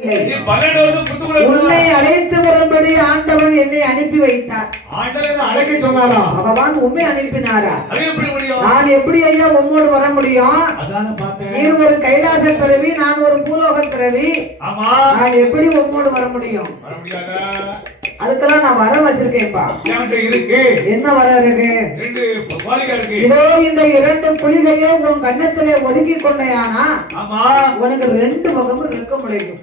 உன்னை அழைத்து வரும்படி ஆண்டவன் என்னை அனுப்பி வைத்தார். பகவான் உண்மை அனுப்பினாரா? நான் எப்படி ஐயா உம்மோடு வர முடியும்? நீர் ஒரு கைலாச பிறவி, நான் ஒரு பூலோக பிறவி. நான் எப்படி உம்மோடு வர முடியும்? அதுக்கெல்லாம் நான் வர வச்சிருக்கேன்ப்பா. என்ன வர இருக்கு? இதோ இந்த 2 புலிகையை உன் கன்னத்திலே ஒதுக்கி கொண்டையானா உனக்கு 2 பக்கமும் ரெக்கம் முளைக்கும்.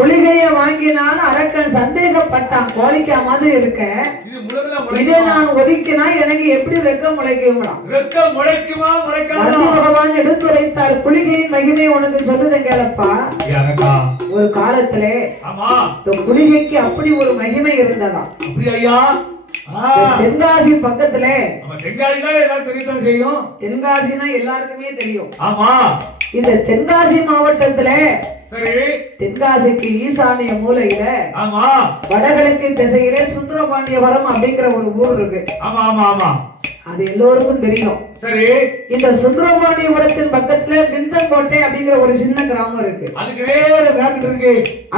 புலிகைய வாங்கினான் அரக்கன் சந்தேகப்பட்டான். கோழிக்கா மாதிரி இருக்க இதை நான் ஒதுக்கினா எனக்கு எப்படி ரெக்கம் முளைக்கும்? பகவான் எடுத்துரைத்தார். புலிகையின் மகிமை உனக்கு சொல்லுத கேளப்பா. ஒரு காலத்திலே புலிகைக்கு அப்படி ஒரு மகிமை இருந்ததா? தென்காசி பக்கத்திலே, தென்காசினா எல்லாருக்குமே தெரியும். இந்த தென்காசி மாவட்டத்திலே தென்காசிக்கு ஈசானிய மூலையில வடகிழக்கு திசையிலே சுந்தரபாண்டியபுரம் அப்படிங்கிற ஒரு ஊர் இருக்கு. அது எல்லோருக்கும் தெரியும். சரி, இந்த சுந்தரபாண்டியபுரத்தின் பக்கத்துல விந்தங்கோட்டை அப்படிங்கிற ஒரு சின்ன கிராமம் இருக்கு.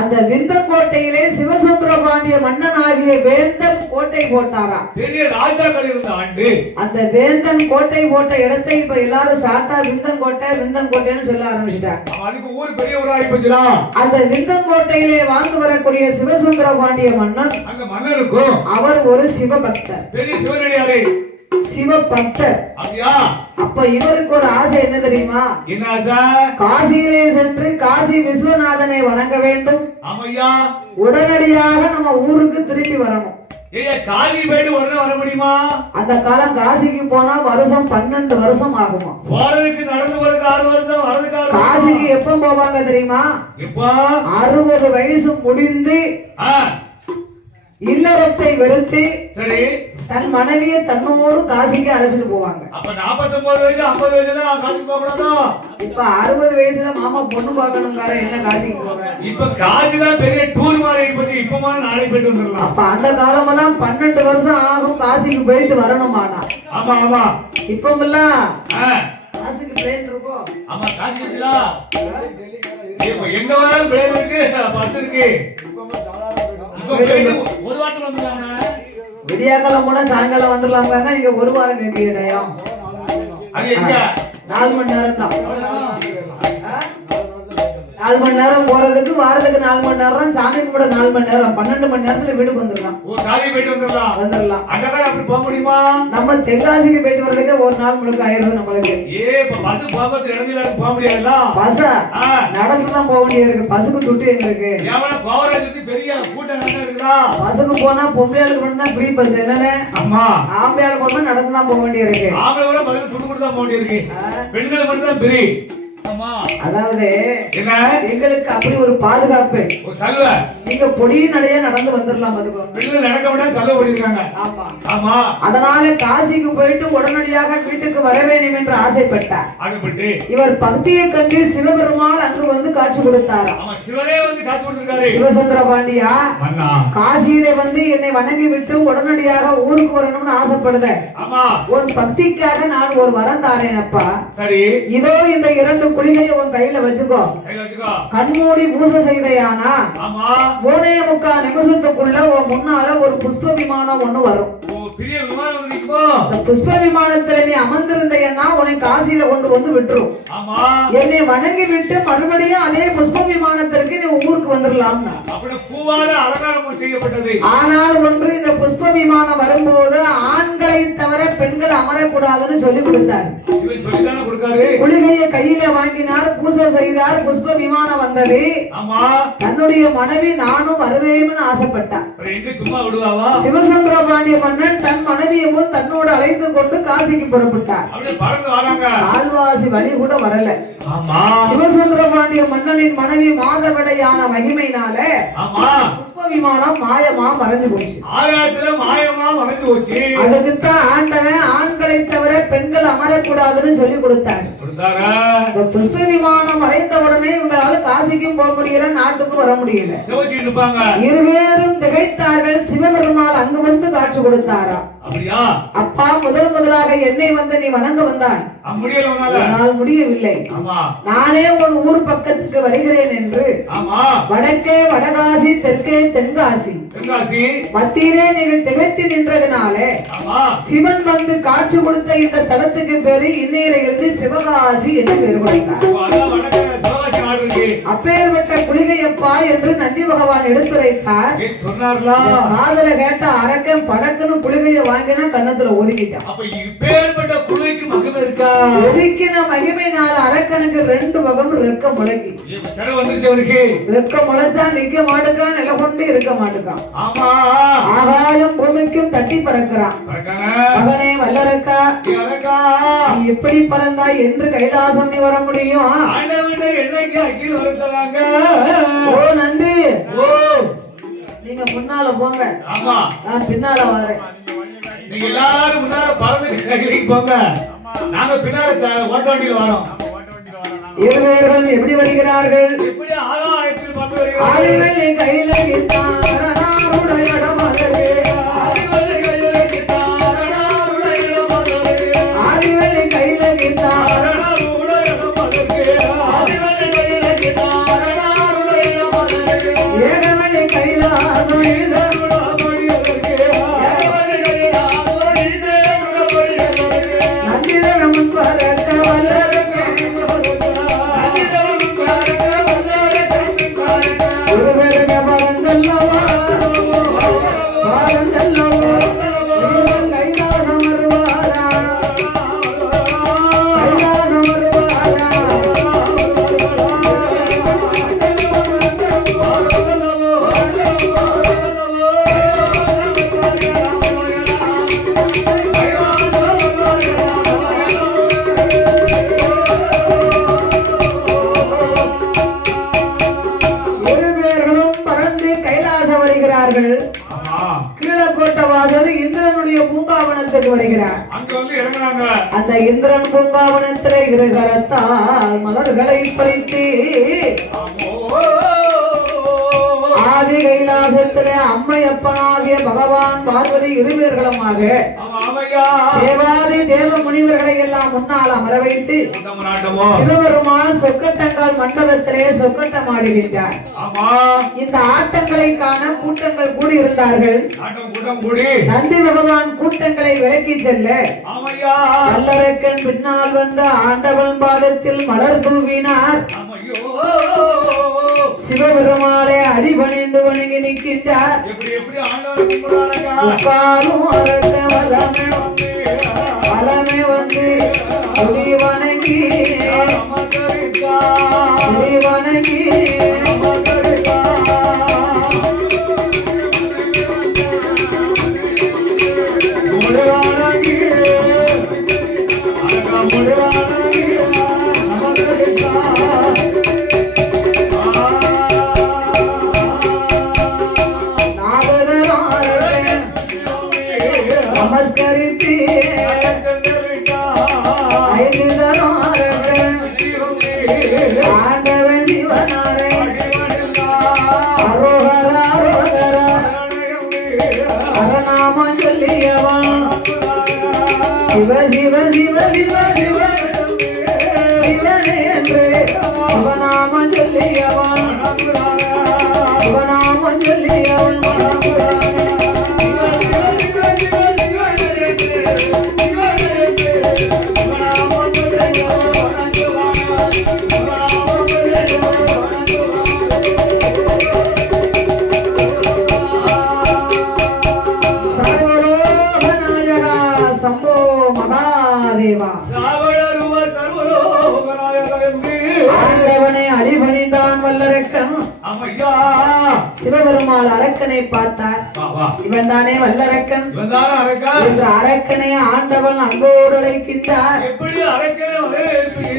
அந்த விந்தங்கோட்டையிலே சிவசுந்தரபாண்டிய மன்னன் ஆகிய வேந்தன் கோட்டை போட்டாரா. பெரிய ராஜாக்கள் இருந்த ஆண்டு அந்த வேந்தன் கோட்டை போட்ட இடத்தை இப்ப எல்லாரும் சாட்டா விந்தங்கோட்டை விந்தங்கோட்டைன்னு சொல்ல ஆரம்பிச்சுட்டாங்க. அதுக்கு ஊர் பெரிய ஊரா ஆயிப்போச்சு. அந்த விந்தங்கோட்டையிலே வாழ்ந்து வரக்கூடிய சிவசுந்தரபாண்டிய மன்னன், அந்த மன்னருக்கும் அவர் ஒரு சிவபக்தர், பெரிய சிவனடியாரே, சிவபக்தர். அப்ப இவருக்கு ஒரு ஆசை என்ன தெரியுமா? காசியிலே சென்று காசி விஸ்வநாதனை வணங்க வேண்டும். உடனடியாக நம்ம ஊருக்கு திரும்பி வரணும். வர முடியுமா? அந்த காலம் காசிக்கு போனா வருஷம் 12 வருஷம் ஆகுமா. காசிக்கு எப்ப போவாங்க தெரியுமா? 60 வயசு முடிந்து இல்லறத்தை வெறுத்து தன் மனைவியை தன்னோடு காசிக்கு அழைச்சிட்டு போவாங்க. அப்ப 49 வயசு 50 வயசுல காசிக்கு போக கூடாதோ? இப்ப 60 வயசுல மாமா பொண்ணு பார்க்கணும்ங்கற என்ன காசிக்கு போங்க. இப்ப காசி தான் பெரிய டூர் மாதிரி போச்சு. இப்பமா நாளை போயிட்டு வந்துறலாம். அப்ப அந்த காலமெல்லாம் 12 வருஷம் ஆகும் காசிக்கு போயிட்டு வரணுமானா. ஆமா இப்பமெல்லாம் காசிக்கு ட்ரெயின் இருக்கும். ஆமா காசிக்கு இருக்குடா. இப்போ எங்க வராலும் ட்ரெயின் இருக்கு, பஸ் இருக்கு. ஒரு வாரத்துல வந்துட்டாங்க. விடியாக்காலம் போனா சாயங்காலம் வந்துடலாம்ங்க. நீங்க ஒரு வாரம் கேட்கீங்க. 4 மணி நேரம் தான். 4 மணி நேரம் போறதுக்கு வாரத்துக்கு 4 மணி நேரம், சாமி கும்பிட 4 மணி நேரம், 12 மணி நேரத்துல வீட்டுக்கு வந்துடலாம். போக முடியுமா? நம்ம தென்காசிக்கு போயிட்டு வரதுக்கு ஒரு நாள் முழுக்க ஆயிரும் நம்மளுக்கு. பஸ் நடந்துதான் போக வேண்டியது. பஸ்ஸுக்கு துட்டு எங்க இருக்கு? பஸ்ஸுக்கு போனா பொம்பளையாளுக்கு மட்டும் தான் ஃப்ரீ பஸ். என்னன்னு ஆம்பளையாளுக்கு மட்டும் நடந்துதான் போக வேண்டியிருக்கு. பெண்கள் மட்டும் தான் ஃப்ரீ. அதாவது எங்களுக்கு அப்படி ஒரு பாதுகாப்பு. நீங்க பொடியின் நடைய நடந்து வந்துடலாம். அதனால காசிக்கு போயிட்டு உடனடியாக வீட்டுக்கு வர வேண்டும் என்று ஆசைப்பட்டார். இவர் பக்தியை கண்டு சிவபெருமான் அங்கு வந்து காட்சி கொடுத்தார். சிவசுந்தர பாண்டியா, காசியில வந்து என்னை வணங்கி விட்டு உடனடியாக ஊருக்கு வரணும்னு ஆசைப்படுத. உன் பக்திக்காக நான் ஒரு வரம் தாரேன் அப்பா. இதோ இந்த 2 குளிகையை உன் கையில வச்சுக்கோ. கண்மூடி பூசை செய்தையானா 3.25 நிமிஷத்துக்குள்ள உன் முன்னால ஒரு புஷ்ப விமானம் ஒண்ணு வரும். புஷ்ப விமானத்துல நீ அமர்ந்திருந்தேன்னா உன்னை காசியில கொண்டு வந்து விட்டுரும். என்னை வணங்கி விட்டு மறுபடியும் அதே புஷ்ப விமானத்திற்கு நீ ஊருக்கு வந்துடலாம். ஆனால் ஒன்று, இந்த புஷ்ப விமானம் வரும்போது ஆண்களை தவிர பெண்கள் அமரக்கூடாதுன்னு சொல்லி கொடுத்தார். குளிகையை கையில வாங்கினார், பூசை செய்தார், புஷ்ப விமானம் வந்தது. தன்னுடைய மனைவி நானும் வருவேன்னு ஆசைப்பட்டார். சிவசுந்தர பாண்டிய மன்னன் தன் மனைவியவும் தன்னோடு அழைத்து கொண்டு காசிக்கு புறப்பட்டார். ஆழ்வாசி வழி கூட வரல. சிவசுந்தர பாண்டிய மன்னனின் மனைவி மாதவடையான மகிமையினால புஷ்ப விமானம் மாயமா மறைஞ்சு போச்சு. அதுக்குத்தான் ஆண்டவன் ஆண்களை தவிர பெண்கள் அமரக்கூடாதுன்னு சொல்லி கொடுத்தார். புஷ்ப விமானம் மறைந்த உடனே இவங்களால காசிக்கும் போக முடியல, நாட்டுக்கும் வர முடியல. இருவேறும் திகைத்தார்கள். சிவபெருமாள் அங்கு வந்து காட்சி கொடுத்தாரா. அப்படியா? அப்பா முதலாக என்னை வந்து நீ வணங்க வந்தாய். முடியல, முடியவில்லை. நானே உன் ஊர் பக்கத்துக்கு வருகிறேன் என்று வடக்கே வடகாசி தெற்கே தென்காசி மத்தியிலே நீங்கள் திகைத்து நின்றதுனாலே சிவன் வந்து காட்சி கொடுத்த இந்த தலத்துக்கு பேரு இன்னையில இருந்து சிவகாசி என்று பேர் கொடுத்தார். அப்பேற்பட்ட குளிகையப்பா என்று நந்தி பகவான் எடுத்துரைத்தார். காதல கேட்ட அரக்கன் படக்குன்னு குளிகையை வாங்கினா கண்ணத்துல ஒதுக்கிட்டான். ஒதுக்கின மகிமையினால அரக்கனுக்கு 2 வகம் ரெக்க முளைக்கி. ரெக்க முளைச்சா நிக்க மாட்டுக்கான், நில கொண்டு இருக்க மாட்டுக்கான். ஆகாயம் பூமிக்கும் தட்டி பறக்கிறான். மகனே வல்லரக்கா, நீ எப்படி பறந்தாய் என்று கைலாசம் நீ வர முடியும்? ஓ நந்தி, நீங்க முன்னால போங்க, நான் பின்னால வரேன். நீங்க எல்லாரும் முன்னால பறந்து போங்க, நாங்க பின்னால ஓட்ட வண்டியில வரோம். இருவரும் எப்படி வருகிறார்கள்? எப்படி ஆகாயத்தில் வந்து வருகிறார்கள்? ஆதிவள்ளி கையில கிட்டாரனாருடைய இடமதே, ஆதிவள்ளி கையில கிட்டாரனாருடைய இடமதே, ஆதிவள்ளி கையில கிட்டாரனாருடைய இடமதே, ஆதிவள்ளி கையில கிட்டாரனாருடைய இடமதே, ஏகவள்ளி கைலாசம் வருகிறார். அந்த இந்திரன் பூங்காவனத்தில் இருகரத்தால் மலர்களை பறித்து ஆதி கைலாசத்திலே அம்மையப்பனாகிய பகவான் பார்வதி இருவர்களுமாக தேவாதி தேவ முனிவர்களை எல்லாம் முன்னால் அமர வைத்து சிவபெருமான் சொக்கட்டங்கால் மண்டபத்திலே சொக்கட்டம் ஆடுகின்றார். இந்த ஆட்டங்களை காண கூட்டங்கள் கூடி இருந்தார்கள். நந்தி பகவான் கூட்டங்களை விலக்கி செல்ல வல்லரக்கன் பின்னால் வந்த ஆண்டவன் பாதத்தில் மலர் தூவினார். சிவபெருமாளே அடிபணிந்து வணங்கி நிற்கின்றார். வலமே வந்து குடி வணங்கி நமஸ்கரித்து ஆண்டவன் சிவனாரே அரோகர அரோகர அரணாமம் சொல்லியவன் சிவ சிவ சிவ சிவ சிவ சிவனே என்று சிவநாமம் சொல்லியவன் சிவநாமம் சொல்லியவன் ஆண்டவனை அடிபணிந்தான் வல்லரக்கன். சிவபெருமாள் அரக்கனை பார்த்தார். இவன் தானே வல்லரக்கன் என்று அரக்கனை ஆண்டவன் அன்போடு அழைக்கின்றார்.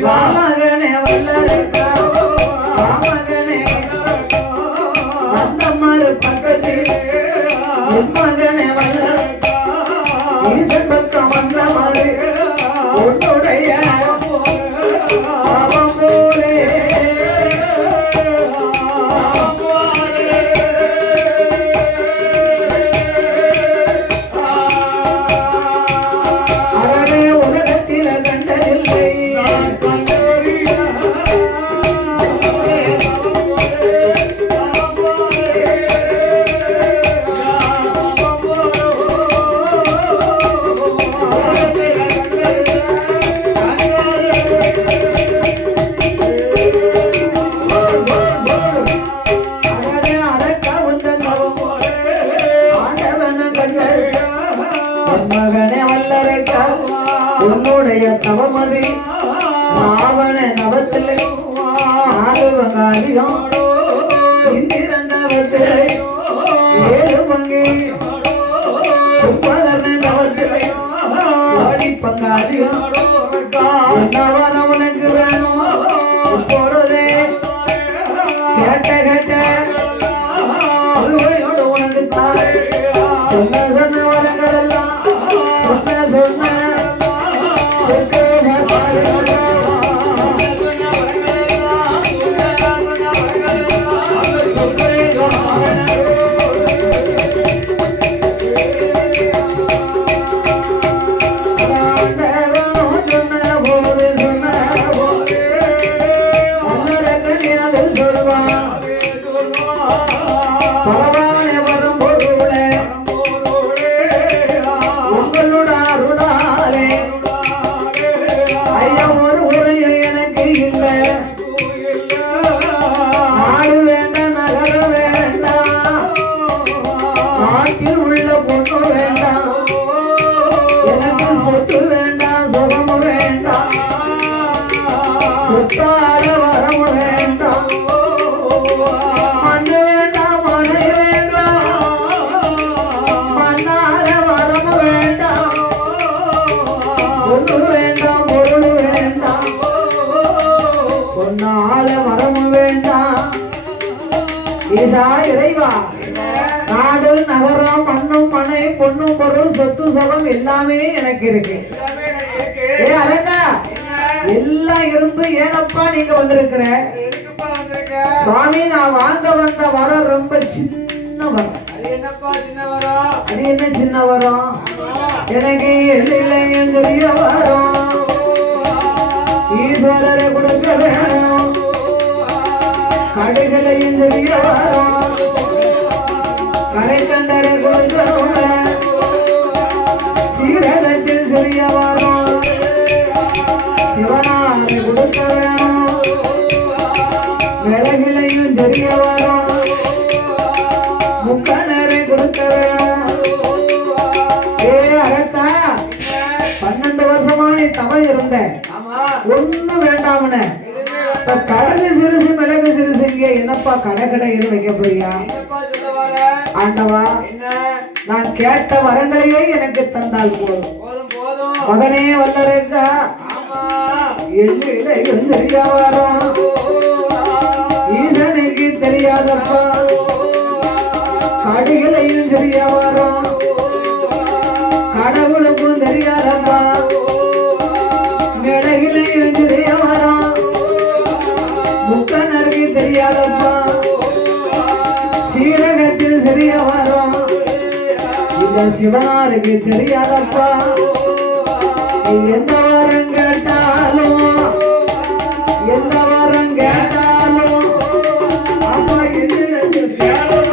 வாமகனே வல்லரக்கா, வாமகனே அந்த மறு பக்கத்தில் என் மகனே வல்லரக்கா, ஈசன் பக்கம் வந்த மறு உன்னுடைய உன்னுடைய தவமதி ராவண நவத்திலே 4 பங்காளியும் இந்திரந்தவத்திலே 7 பங்கு கும்பகர்ண நவத்திலே ஓடி பங்காளியும் என்னவன உனக்கு வேணும் இப்பொழுதே கேட்ட கேட்ட அருமையோடு உனக்கு தாய் சொன்ன சொன்ன வரங்கள் எல்லாம் சொன்ன சொன்ன சொத்தாட வரம் வேண்டாம் மண்ணு வேண்டாம் மனை வேண்டாம் மண்ணால வரம் வேண்டாம் பொண்ணு வேண்டாம் பொருள் வேண்டாம் பொன்னால வரம் வேண்டாம் ஈசா இறைவா நாடு நகரம் மண்ணும் மனை பொண்ணும் பொருள் சொத்து சுகம் எல்லாமே எனக்கு இருக்கு ஏ அரங்கா எல்லாம் இருந்து ஏனப்பா நீங்க வந்திருக்கிற சுவாமி நான் வாங்க வந்த வரம் ரொம்ப சின்ன வரம் அது என்ன சின்ன வரம் எனக்கு எல்லையும் தெரிய வரும் ஈஸ்வரரை கொடுக்க வேணும் கடைகளையும் தெரிய வரும் கரைக்கண்டரை கொடுக்கணும் சீரகத்தில் தெரிய வரும் சிவனாரை கொடுக்க வேணும் மிளகிலையும் தெரிய வரும் முக்கணரை கொடுக்க வேணும் ஏ அரக்கா 12 வருஷமா நீ தவம் இருந்த ஒண்ணு வேண்டாமன கடகு சிறுசு மிளகு சிறுசு இங்க என்னப்பா கடை எது வைக்க போறியா ஆண்டவா நான் கேட்ட வரங்களையே எனக்கு தந்தால் போதும் மகனே வல்லரக்கா எல்லையும் சரியா வரும் ஈசனுக்கு தெரியாதப்பா கடிகளையும் சரியா வரும் கடவுளுக்கும் தெரியாதப்பா மிளகிலையும் சரியா வரும் முக்கனருக்கு தெரியாதப்பா சீரகத்தில் சரியா வரும் இந்த சிவனாருக்கு தெரியாதப்பா எந்த வரம் கேட்டாலும் எந்த வரம் கேட்டாலும் அப்பா என்ன கேட்டாலும்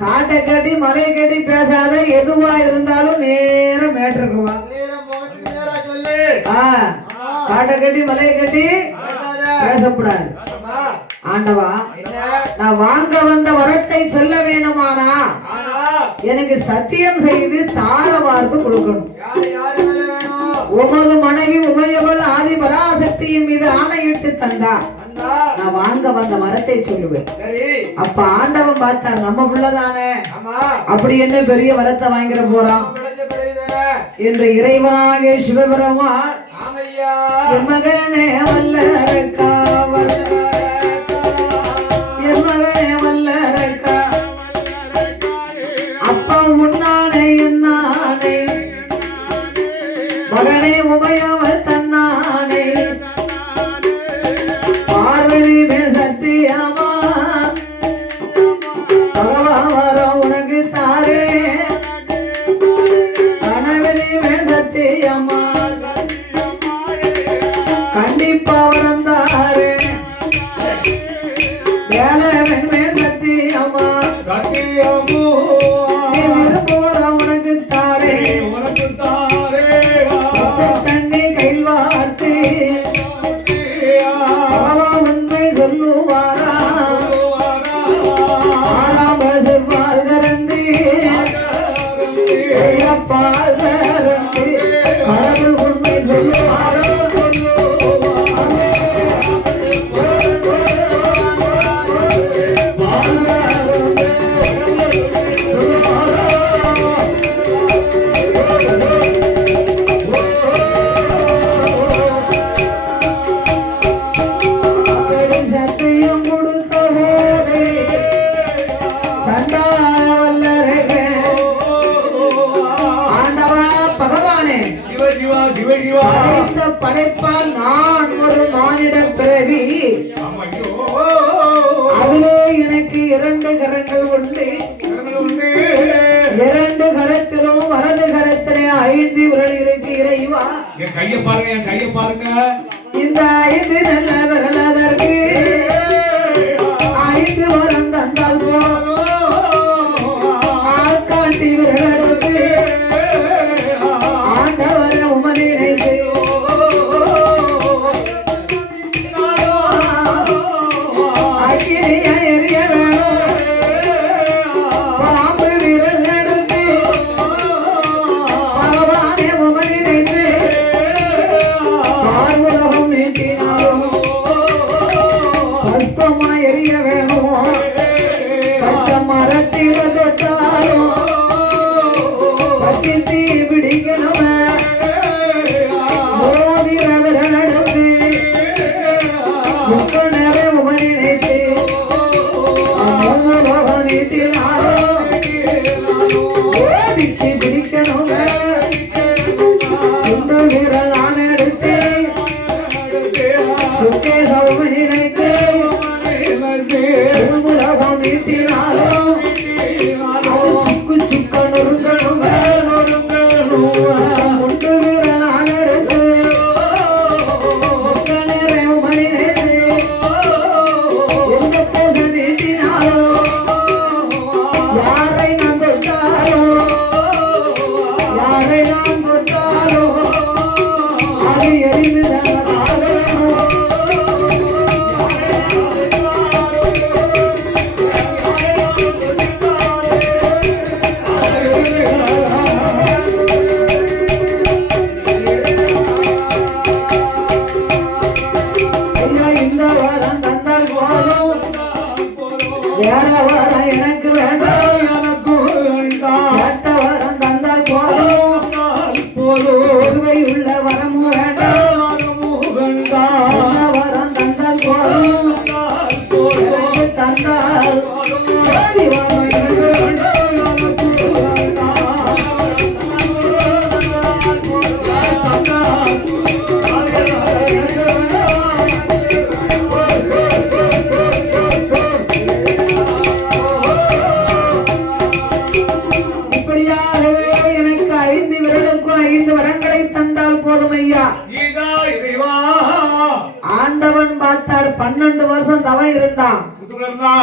காட்டை கட்டி மலை கட்டி பேசாத எதுவா இருந்தாலும் நேரம் மேட்டிருக்குவா காட்டை கட்டி மலையை கட்டி பேசக்கூடாது ஆண்டவா நான் வாங்க வந்த வரத்தை சொல்ல வேணுமானா எனக்கு சத்தியம் செய்து தார வார்த்து கொடுக்கணும் உமது மனைவி உமையவள் ஆதி பராசக்தியின் மீது ஆணையிட்டு தந்தா நான் வாங்க வந்த வரத்தை சொல்லுவேன் அப்ப ஆண்டவன் பார்த்தார் நம்ம பிள்ளைதானே அப்படி என்ன பெரிய வரத்தை வாங்கிட போறான் என்று இறைவனாக சிவபெருமான் என் மகனே வல்லரக்கா என் மகனே வல்லரக்கா அப்பா உன்னானே என்னானே மகனே உமையவள் தன்னானே பார்வதி மேல் சத்தியமா பகவான் உனக்கு தாரே கணவதி மேல் சத்தியமா கண்டிப்பா வரம் தாரே படைத்த படைப்பால் நான் ஒரு மானிட பிறவி அதிலே எனக்கு 2 கரங்கள் உண்டு. 2 கரத்திலும் வலது கரத்திலே 5 விரல் இருக்கு இறைவா. என் கையை பாருங்க, என் கையை பாருங்க. இந்த 5 நல்ல விரல் அதற்கு 5 வரம் தந்தால் ஆட்காட்டி விரல் எடுத்து ஆண்டவரை உமனை நினைத்து அக்கினியை எரிய வேணும். பாம்பு விரல் எடுத்து பகவானே உமனை நினைத்து பார்வுலகம் நீட்டினாலும் பஸ்பமா எரிய வேணும். பச்சை மரத்தில தொட்டாலும் பத்தி தீ பிடிக்கணும். மோதிர விரல் எடுத்து முக்க நேரம் உமனை நினைத்து மூலகம் நீட்டினாலும் ஓடிச்சு பிடிக்கணும். சுண்டு விரல் நான் எடுத்து சுக்கே சௌமி நினைத்து உலகம் நீட்டினாலும் சுக்கு சுக்க நொறுக்கணும். முண்டு விரல் நான் எடுத்து முக்க நேரம் உமனை நினைத்து எந்த பேச நீட்டினாலும் யாரை நான் தொட்டாலும் யாரை நான் தொட்டாலும் அது எரிந்து இந்த வாரம் தந்தால் போதும் வேற வாரம் எனக்கு வேண்டாம். கேட்ட வாரம் தந்தால் போதும் ஒருவை உள்ள வரமும் வேண்டாம். சொன்ன வாரம் தந்தால் போதும் எனக்கு தந்தால் சரி வாரம் எனக்கு வேண்டாம். இப்படியாகவே எனக்கு 5 விரலுக்கும் 5 வரங்களை தந்தால் போதும் ஐயா. ஈசா இறைவா. ஆண்டவன் பார்த்தார் 12 வருஷம் தவம் இருந்தான். குத்துறதா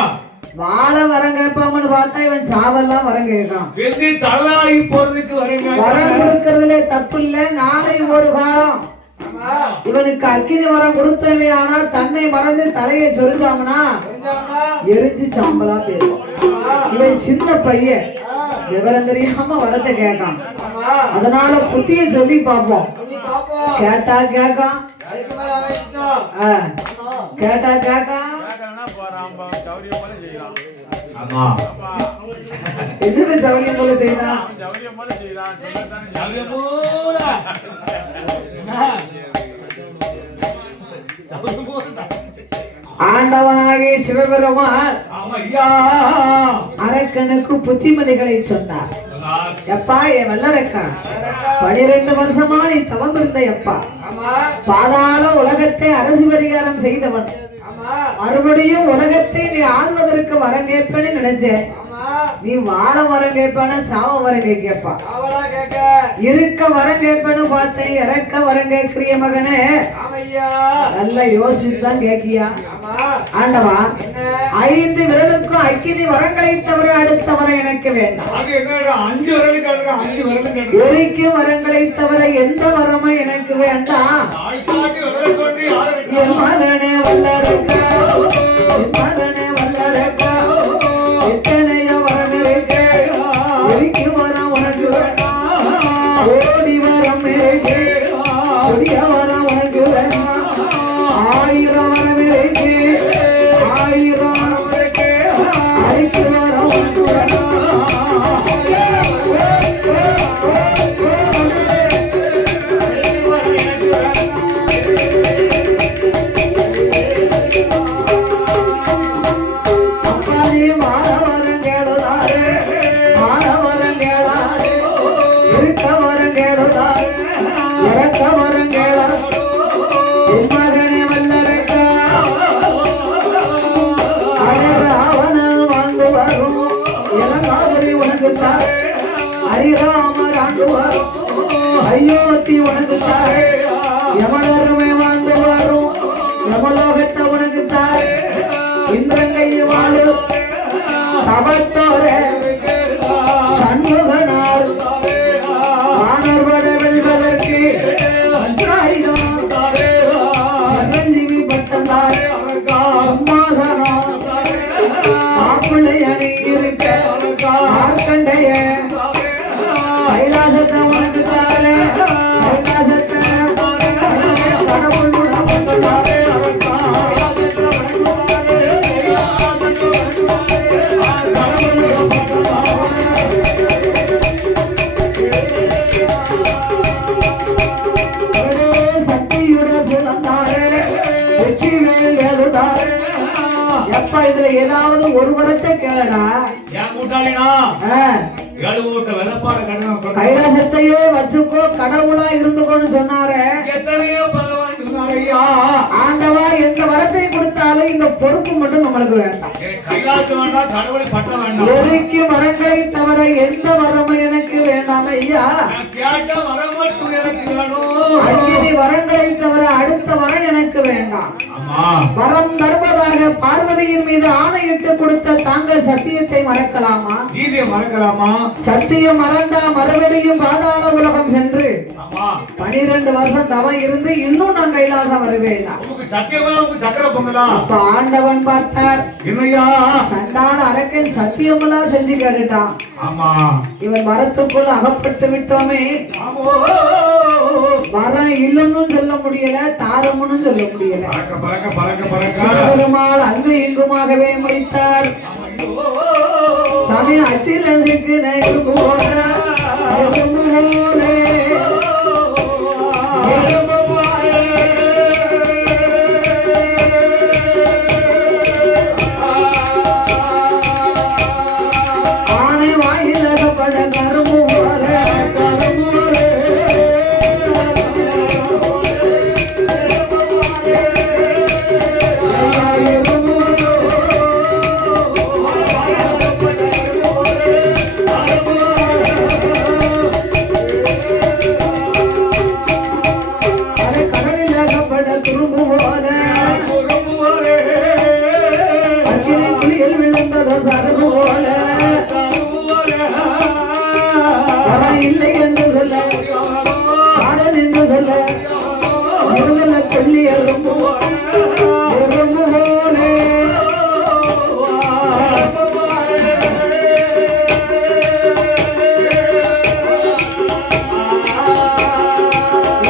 வாழ வரம் கேட்பாங்கன்னு பார்த்தா இவன் சாவெல்லாம் வரம் கேட்கான். வெந்தி தள்ளாகி போறதுக்கு வரங்க. வரம் கொடுக்கறதுல தப்பு இல்ல. நாளை ஒரு காலம் இவனுக்கு அக்கினி வரம் கொடுத்தவே ஆனா தன்னை மறந்து தலையை சொரிஞ்சாமனா எரிஞ்சு சாம்பலா போயிருக்கும். இவன் சின்ன பையன் விவரம் தெரியாம வரத்தை கேட்கான். அதனால புத்திய சொல்லி பார்ப்போம். கேட்டா கேட்கான், கேட்டா கேட்கான். என்னது சௌரியம் போல செய்தான்? ஆண்டவனாகிய சிவபெருமான் அரக்கனுக்கு புத்திமதிகளை சொன்னார். எப்பா என் வல்லரக்கா 12 வருஷமா நீ தவம் இருந்த எப்பா, பாதாள உலகத்தை அரசு பரிகாரம் செய்தவன். மறுபடியும் உலகத்தை நீ ஆள்வதற்கு வரம் கேட்பேன்னு நினைச்சேன். நீ வாழ வரம் கேட்பானா சாவ வரம் கேட்கப்பா? இருக்க வரம் கேட்பேன்னு பார்த்தேன், இறக்க வரம் கேட்கிறிய மகனே. நல்ல யோசிச்சுதான் கேக்கியா? ஆண்டவா 5 விரலுக்கும் அக்கினி வரங்களை தவிர அடுத்த வரம் எனக்கு வேண்டாம். எரிக்கும் வரங்களை தவிர எந்த வரமும் எனக்கு வேண்டாம். என் மகனே வல்லரக்கா, என் மகனே வல்லரக்கா, எத்தனையோ வரம் இருக்கு. எரிக்கும் வரம் உனக்கு வேண்டாம். ஓடி வரம் இருக்கு, கொடிய வரம் உனக்கு வேண்டாம். 1000 வரம் இருக்கு, 1000 வரம் இருக்கு. அழிக்கு வரம் உனக்கு வேண்டாம். என் மகனே வல்லரக்கா ராவணன் வாழ்ந்து வரும் இளங்காவரி உனக்கு தார் ஹரிராமர் ஆண்டு வரும் அயோத்தி உனக்கு தார் யமனருமே வாழ்ந்து வரும் யமலோகத்தை உனக்கு தார் இந்திரங்கை வாழும் தவத்தோர சண்முகனார் வானர்வட வெல்வதற்கு வஜ்ராயுதம் சரஞ்சீவி பட்டந்தார் சிம்மாசனம் மாப்பிள்ளை அணி இருக்க மார்க்கண்டைய கைலாசத்தை உனக்கு தாரே கைலாசத்தை கடவுள் உணவந்தாரே எப்ப இதுல ஏதாவது ஒரு வரத்தை கேளடா கைலாசத்தையே வச்சுக்கோ கடவுளா இருந்துக்கோன்னு சொன்னாரு ஆண்டவா எந்த வரத்தை கொடுத்தாலும் இந்த பொறுப்பு மட்டும் நம்மளுக்கு வேண்டாம் ஒருக்கி வரங்களை தவிர எந்த வரமும் எனக்கு வேண்டாம் ஐயா அக்கினி வரங்களை தவிர அடுத்த வரம் எனக்கு வேண்டாம் வரம் தருவதாக பார்வதியின் மீது ஆணையிட்டு கொடுத்த தாங்கள் சத்தியத்தை மறக்கலாமா சத்தியம் மறந்தா மறுபடியும் பாதாள உலகம் சென்று 12 வருஷம் தவம் இருந்து இன்னும் நான் கைலாசம் வருவேன் அப்ப ஆண்டவன் பார்த்தார் சண்டான அரக்கன் சத்தியமெல்லாம் செஞ்சு கேட்டுட்டான் இவன் வரத்துக்குள்ள அகப்பட்டு விட்டோமே வரம் இல்லைன்னு சொல்ல முடியல தாரம்னு சொல்ல முடியல சிவபெருமாள் அங்கு இங்குமாகவே முடித்தார் சமயம் அச்சிலசுக்கு ஆனை வாயிலகப்பட கரும்பு போல இல்லை என்று சொல்ல பாடல் என்று சொல்ல முருகல கொல்லி எறும்பு போலே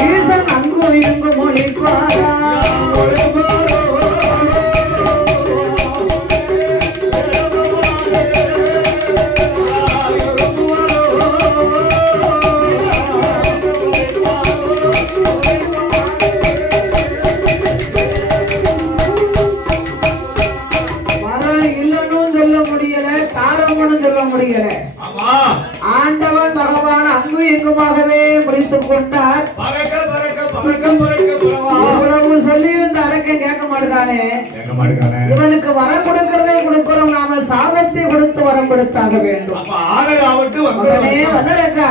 ஈசன் அங்கும் இங்கும் மொழிப்பாரா ஆண்டவன் பகவான் அங்கு எங்குமாகவே முடித்துக் கொண்டார். இவ்வளவு சொல்லி இந்த அரக்கன் கேட்க மாட்டானே, இவனுக்கு வரம் கொடுக்கிறதை கொடுக்கிறோம், நாம சாபத்தை கொடுத்து வரம் கொடுத்தாக வேண்டும். மகனே வல்லரக்கா,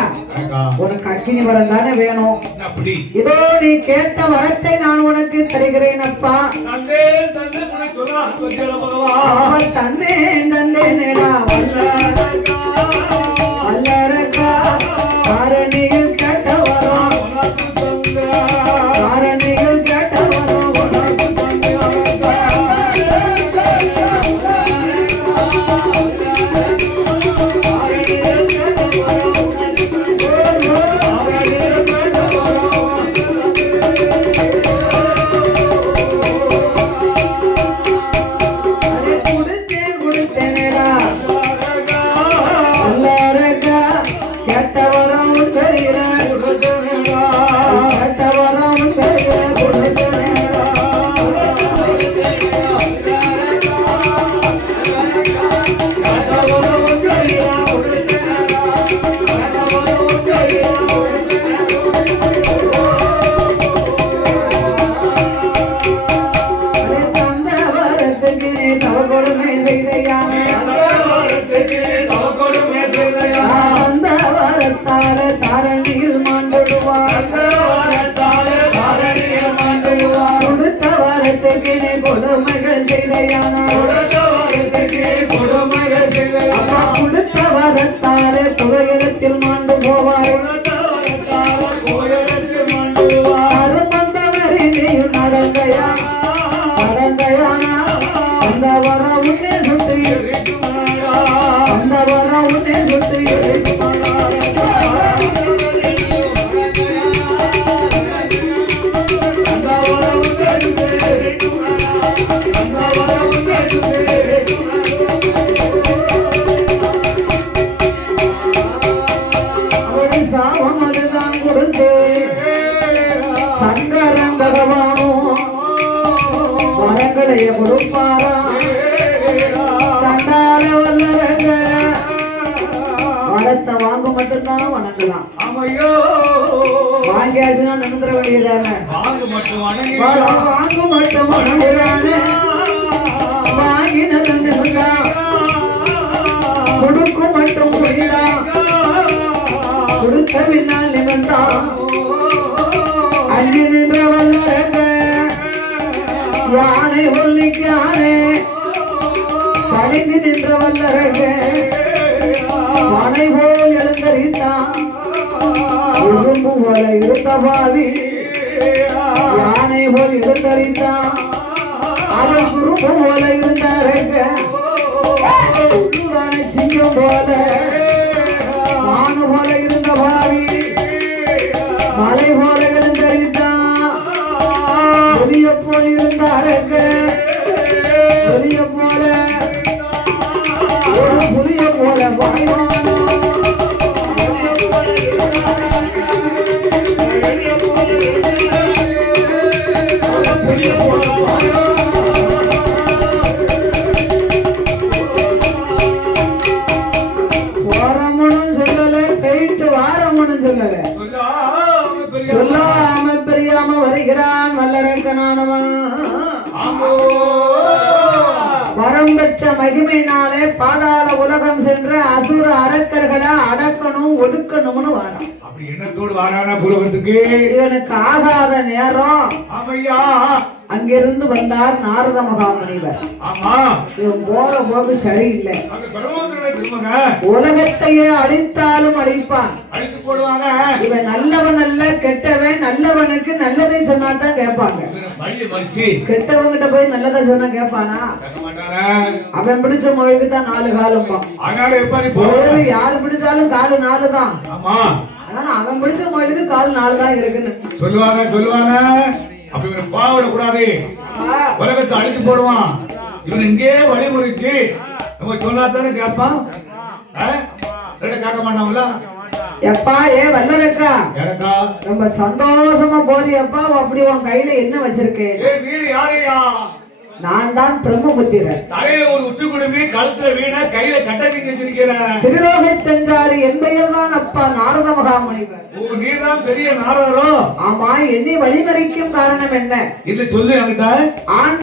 உனக்கு அக்கினி வரம் தானே வேணும். இதோ நீ கேட்ட வரத்தை நான் உனக்கு தருகிறேன் அப்பா. தன்னே தந்தே நேடா வல்லரக்கா, காரணியில் கேட்ட வரம், காரணியில் கேட்ட வரம் கொடுத்தேனடா. செய்த யானை அந்த வாரத்துக்கு தவ கொடுமை செய்த யானை அந்த வரத்தால தாரணியில் மாண்டுடுவார் அந்த வாரத்தாலே தாரணியில் மாண்டுவார் கொடுத்த வரத்துக்கு நீ கொடுமைகள் செய்த யானை கொடுத்த வாரத்துக்கு கொடுமைகள் செய்த அப்பா யானை கொடுத்த வரத்தால புகையிலத்தில் மாண்டு போவார் கொடுத்த வாரத்தாலே கோயிலுக்கு மாண்டுவார் அருமந்தவரி நீயும் நடந்தையா நடந்தையானா அந்த வர உன்னே சுட்டு அந்த வர உன்னே சுட்டு அவடி சாபம் அதுதான் கொடுத்து சங்கரன் பகவானும் வரங்களைய கொடுப்பாரா சண்டால வல்லவங்க வரத்தை வாங்க மட்டும்தான் வணங்கலாம் ஆமையோ வாங்கியாச்சுன்னா நிமிந்திர வேண்டியதானே வாங்க மட்டும் வணங்கி வாங்க மட்டும் வணங்குறானே வாங்கினது நிமிந்தா கொடுக்கும் மட்டும் முடியலாம் கொடுத்த பின்னால் நிமிந்தான் அள்ளி நின்ற வல்லரங்க யானை ஒல்லிக்கானே பணிந்து நின்ற வல்லரங்க மனை போல் எழுந்தரித்தான் இரும்பு போல இருந்த பாவி யானை போல் எழுந்தரித்தான் அவன் குறும்பு போல இருந்தாரங்க உள்ளுதானே சிங்கம் போல மானு போல இருந்த பாவி மலை போல எழுந்தரித்தான் புதிய போல் இருந்தாரங்க புதிய போல ஒரு புதிய போல வாய்வானோ போறமுனும் சொல்லல போயிட்டு வாரமுனும் சொல்லல சொல்லாம பெரியாம வருகிறான் வல்லரக்கனானவன் வரம் பெற்ற மகிமையினாலே பாதாள உலகம் சென்ற அசுர அரக்கர்களை அடக்கணும் ஒடுக்கணும்னு வாரான் அப்படி எண்ணத்தோடு வாரானா பூலகத்துக்கு இவனுக்கு ஆகாத நேரம் ஆமையா அங்கிருந்து வந்தார் நாரத மகாமுனிவர் ஆமா இவன் போற போக்கு சரியில்லை அங்க பரமோதரனை திரும்பங்க உலகத்தையே அழித்தாலும் அழிப்பான் அழித்து போடுவாங்க இவன் நல்லவன் அல்ல கெட்டவன் நல்லவனுக்கு நல்லதை சொன்னாதான் கேட்பாங்க வழியை மறிச்சு கெட்டவங்கிட்ட போய் நல்லதை சொன்னா கேட்பானா கேட்க மாட்டாரா அவன் பிடிச்ச மொழிக்கு தான் 4 காலும்பா அதனால எப்ப நீ ஒரு யாரு பிடிச்சாலும் காலு 4 தான் ஆமா ஆனா அவன் பிடிச்ச மொழிக்கு கால் 4 தான் இருக்குன்னு சொல்லுவாங்க அப்ப இவனை பாவட கூடாது உலகத்தை அழிச்சு போடுவான் இவன் இங்கே வழிமுறைச்சு நம்ம சொன்னா தானே கேட்பான் கேட்க மாட்டாங்களா எப்பா ஏ வல்லரக்கா எனக்கா ரொம்ப சந்தோஷமா போதியப்பா அப்படி உன் கையில என்ன வச்சிருக்கேன் நீ யாரையா நான் தான் பிரம்மபுத்திரன் தலையில ஒரு உச்சி குடுமி கழுத்துல வீணா கையில கட்டணி வச்சிருக்கிறேன் திருலோக செஞ்சாரி என் பெயர் தான் அப்பா நாரத மகாமுனிவர் நீர்தான் பெரிய நாரதரோ ஆமா என்னை வழிமறிக்கும் காரணம் என்ன இல்ல சொல்லு என்கிட்ட ஆண்